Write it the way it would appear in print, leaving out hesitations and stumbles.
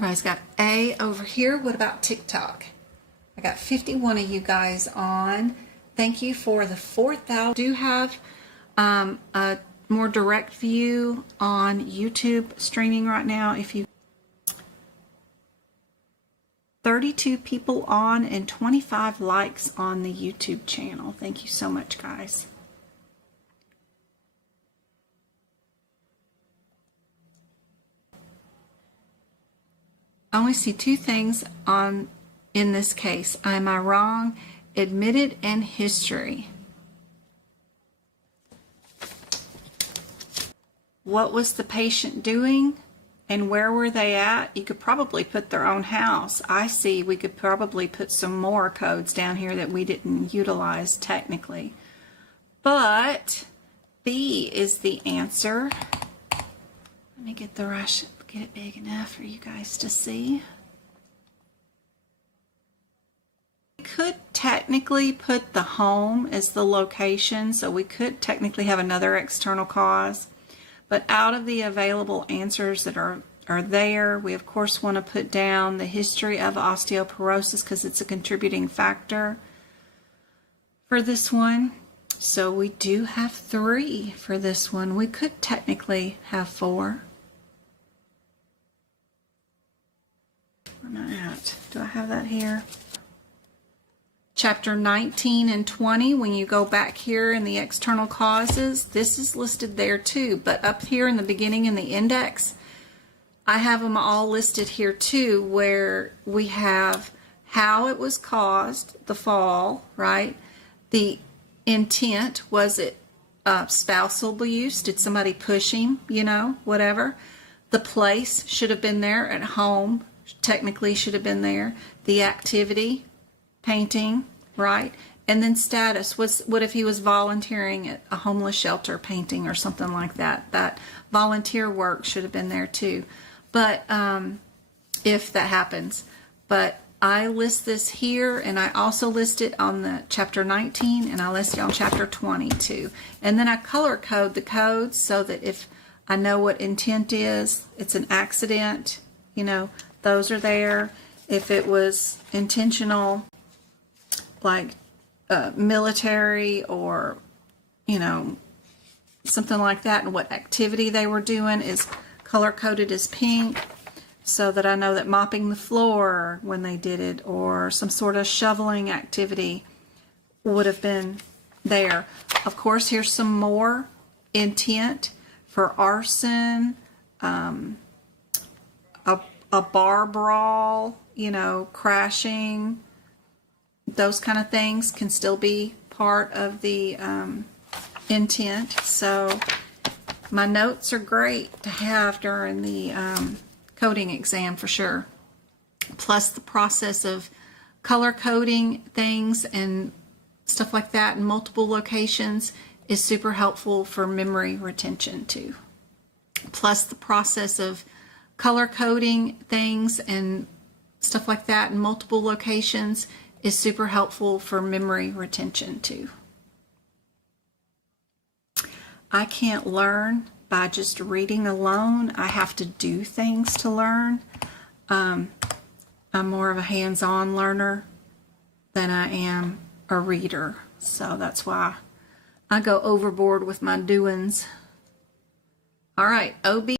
Everybody's got A over here. What about TikTok? I got 51 of you guys on. Thank you for the 4,000. Do have a more direct view on YouTube streaming right now. If you 32 people on and 25 likes on the YouTube channel. Thank you so much, guys. I only see two things in this case. Am I wrong? Admitted and history. What was the patient doing and where were they at? You could probably put their own house. I see we could probably put some more codes down here that we didn't utilize technically. But B is the answer. Let me get get it big enough for you guys to see. We could technically put the home as the location, so we could technically have another external cause. But out of the available answers that are there, we of course want to put down the history of osteoporosis because it's a contributing factor for this one. So we do have 3 for this one. We could technically have 4. Where am I at? Do I have that here? Chapter 19 and 20, when you go back here in the external causes, this is listed there too, but up here in the beginning in the index, I have them all listed here too, where we have how it was caused, the fall, right? The intent, was it spousal abuse? Did somebody push him, you know, whatever? The place should have been there at home, technically should have been there. The activity, painting, right? And then status, what if he was volunteering at a homeless shelter painting or something like that? That volunteer work should have been there too. But if that happens. But I list this here, and I also list it on the chapter 19, and I list it on chapter 20 too. And then I color code the codes so that if I know what intent is, it's an accident, you know, those are there. If it was intentional, like military or, you know, something like that, and what activity they were doing is color coded as pink so that I know that mopping the floor when they did it or some sort of shoveling activity would have been there. Of course, here's some more intent for arson, a bar brawl, you know, crashing, those kind of things can still be part of the intent. So my notes are great to have during the coding exam for sure. Plus the process of color coding things and stuff like that in multiple locations is super helpful for memory retention too. Plus the process of color coding things and stuff like that in multiple locations is super helpful for memory retention too. I can't learn by just reading alone. I have to do things to learn. I'm more of a hands-on learner than I am a reader. So that's why I go overboard with my doings. All right, OB.